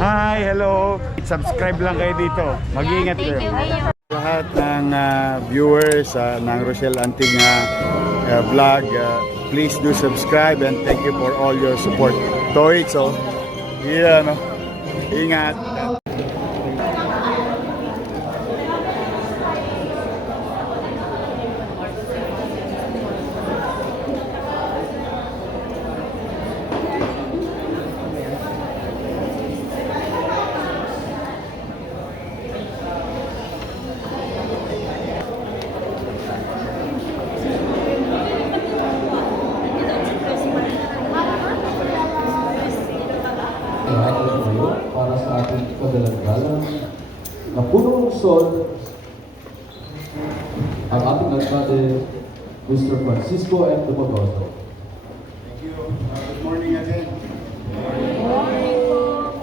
Hi, hello. Subscribe lang kayo dito. Mag-iingat kayo. Lahat ng viewers ng Rochelle Anting vlog, please do subscribe and thank you for all your support. Toy, so, yeah, no? Ingat. Para sa ating kadalang-galang na punong sol ang ating alcalde, Mr. Francisco M. Dumagoso. Thank you. Good morning again. Good morning po, Mayor.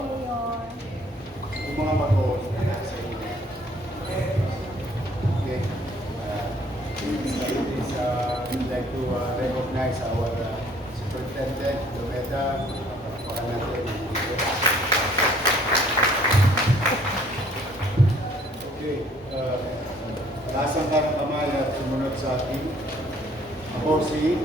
Yung mga bato. Okay. We'd like to recognize our Superintendent, Loretta. Palakpakan natin. Okay. Lasang ka ng kamay at sumunod sa atin. Ako si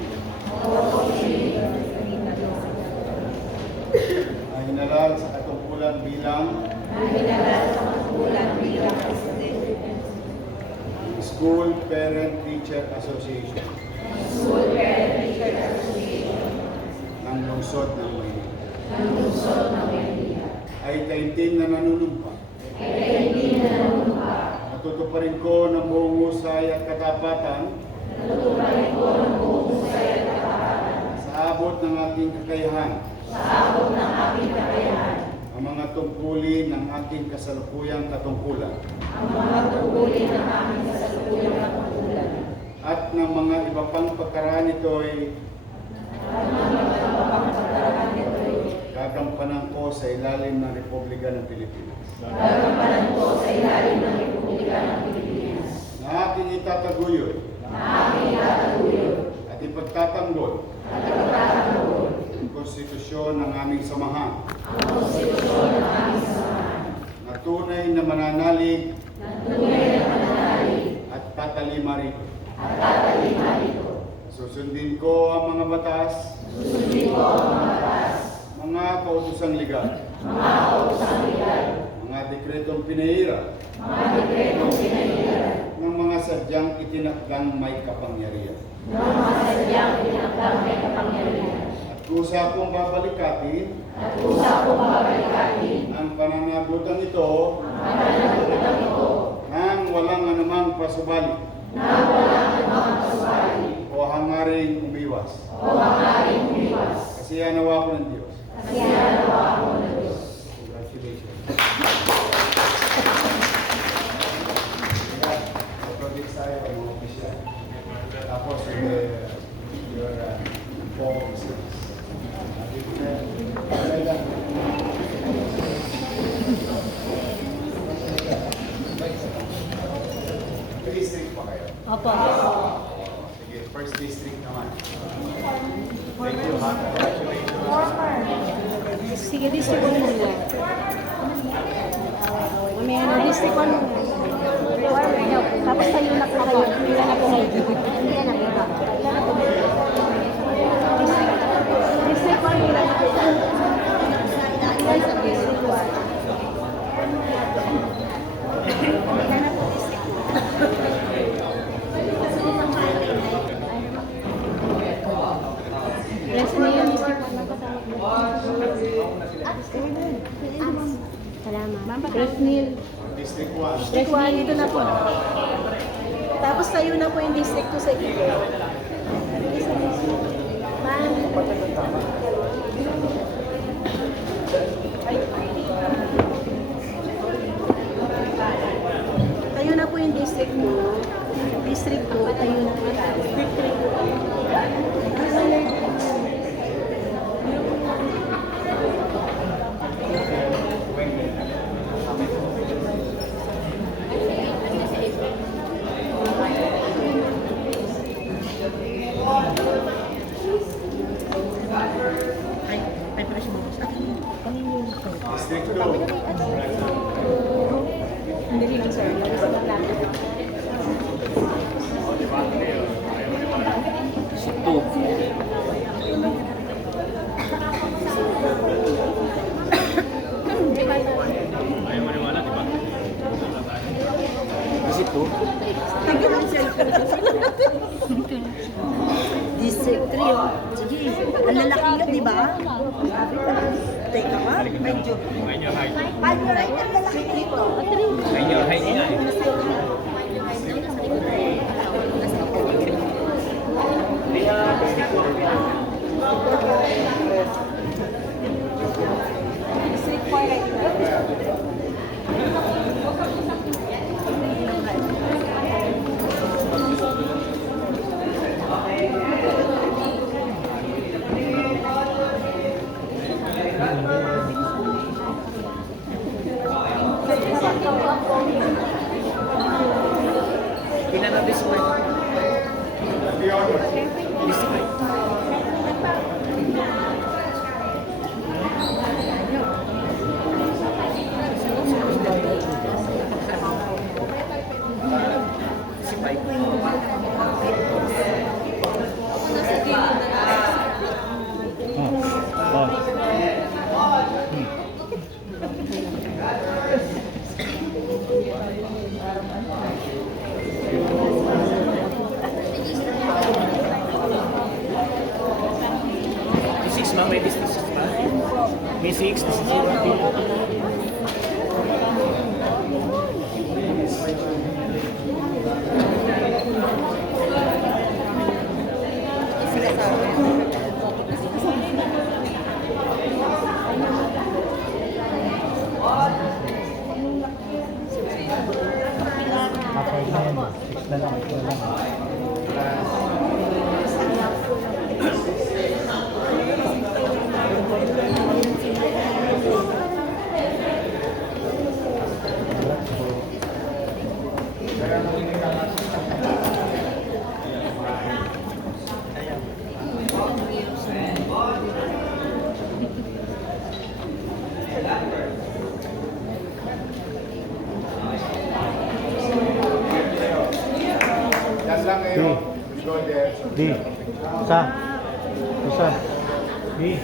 hinalal sa katungkulan bilang School Parent Teacher Association ng lungsod ng Maynila. Ay taimtim na nanunumpa. Natutuparin ko ng buong husay at katapatan sa abot ng ating kakayahan ang mga tungkulin ng ating kasalukuyang katungkulan at ng mga iba pang pagkaraan ito'y gagampanan ko sa ilalim ng Republika ng Pilipinas. Na aking itataguyod at ipagtatanggol ang konstitusyon ng aming samahan na tunay na mananalig at tatalima rito. Susundin ko ang mga batas, mga kautosang legal, mga dekretong pinahira, ng mga sadyang itinakdang may kapangyarihan. At kusa kong babalikatin ang pananagutan ito nang walang anumang pasubali o hangaring umiwas. Kasi nawa ko ng Diyos. Congratulations. Project tayo ang mga opisyan. Tapos, your form service. District pa kayo? Opo. Sige, first district naman. Thank you, ha? Congratulations. Sige, district 1 muna. Mamaya na, district 1 muna. Tapos tayo na po kayo. Pila na po kayo. Pila na po. District 1 muna. District 1. Salamat. Fresnel. District 1. District 1, ito na po. Tapos tayo na po yung District 2 sa ito. Ma'am. Tayo na po yung District 2. District 2, tayo na po. District 3. District 2. Hindi rin sir. Yung isa lang natin. District 3, oh. Sige, ang lalaki yun, di ba? Teka ka, medyo. Minor height, ang lalaki nito. District 4 right now. May business pa. May 6, this is 0. Yan lang kayo. Go there. Di. Isa. Isa. Di.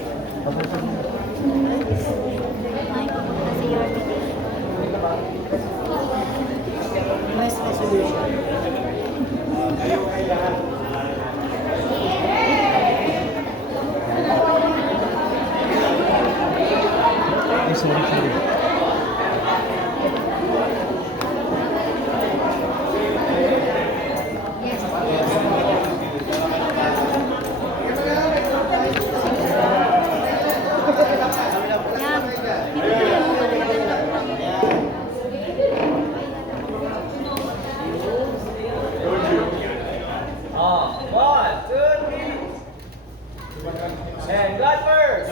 Sorry. And God first.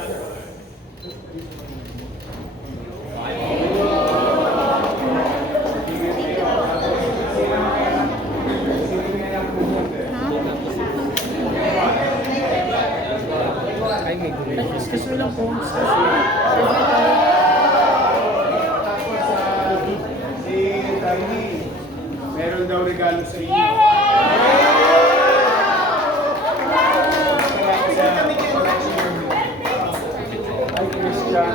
Ay, may gulo. Kasi walang phones. Si Tiny, meron daw regalo sa inyo. Ay, Christian.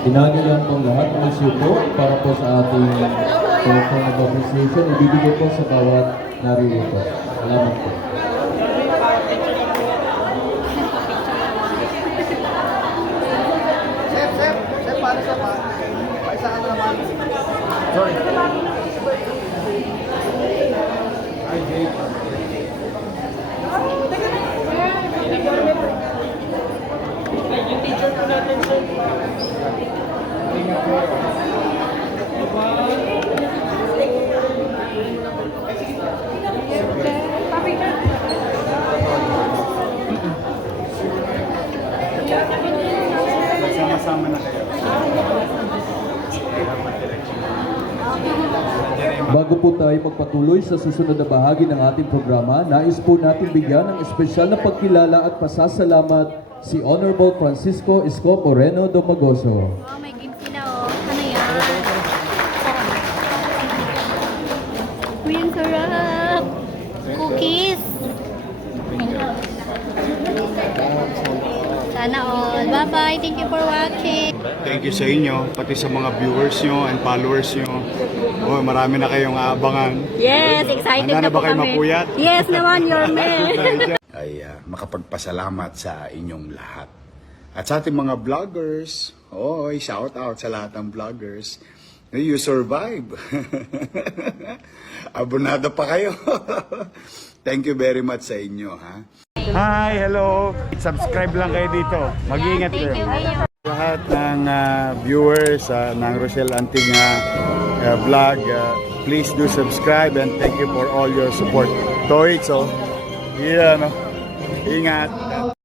Ginagalan pong lahat ng isupo para po sa ating token of appreciation. Ibibigay po sa bawat naririto. Salamat po. Sama-sama na kayo. bago po tayo magpatuloy sa susunod na bahagi ng ating programa, nais po natin bigyan ng espesyal na pagkilala at pasasalamat si Honorable Francisco Isko Moreno Domagoso. Oh, may gift sila oh. Ano yan? Uy, ang sarap! Cookies! Sana all. Bye-bye. Thank you for watching. Thank you sa inyo, pati sa mga viewers nyo and followers nyo. Oh, marami na kayong aabangan. Yes, excited Handa na na ba po kayo kami. mapuyat? Yes naman, your man. Ay makapagpasalamat sa inyong lahat. At sa ating mga vloggers, shout out sa lahat ng vloggers. You survive. Abonado pa kayo. Thank you very much sa inyo, ha? Hi, hello. Subscribe lang kayo dito. Mag-iingat Thank you, Mayor. lahat ng viewers ng Rochelle Antigna vlog, please do subscribe and thank you for all your support. Toits, yeah, no? Ingat.